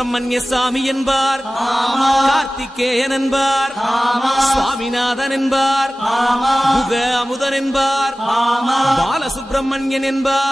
சுப்பிரமணிய சாமி என்பார். கார்த்திகேயன் என்பார். சுவாமிநாதன் என்பார். முக அமுதன் என்பார். பாலசுப்பிரமணியன் என்பார்.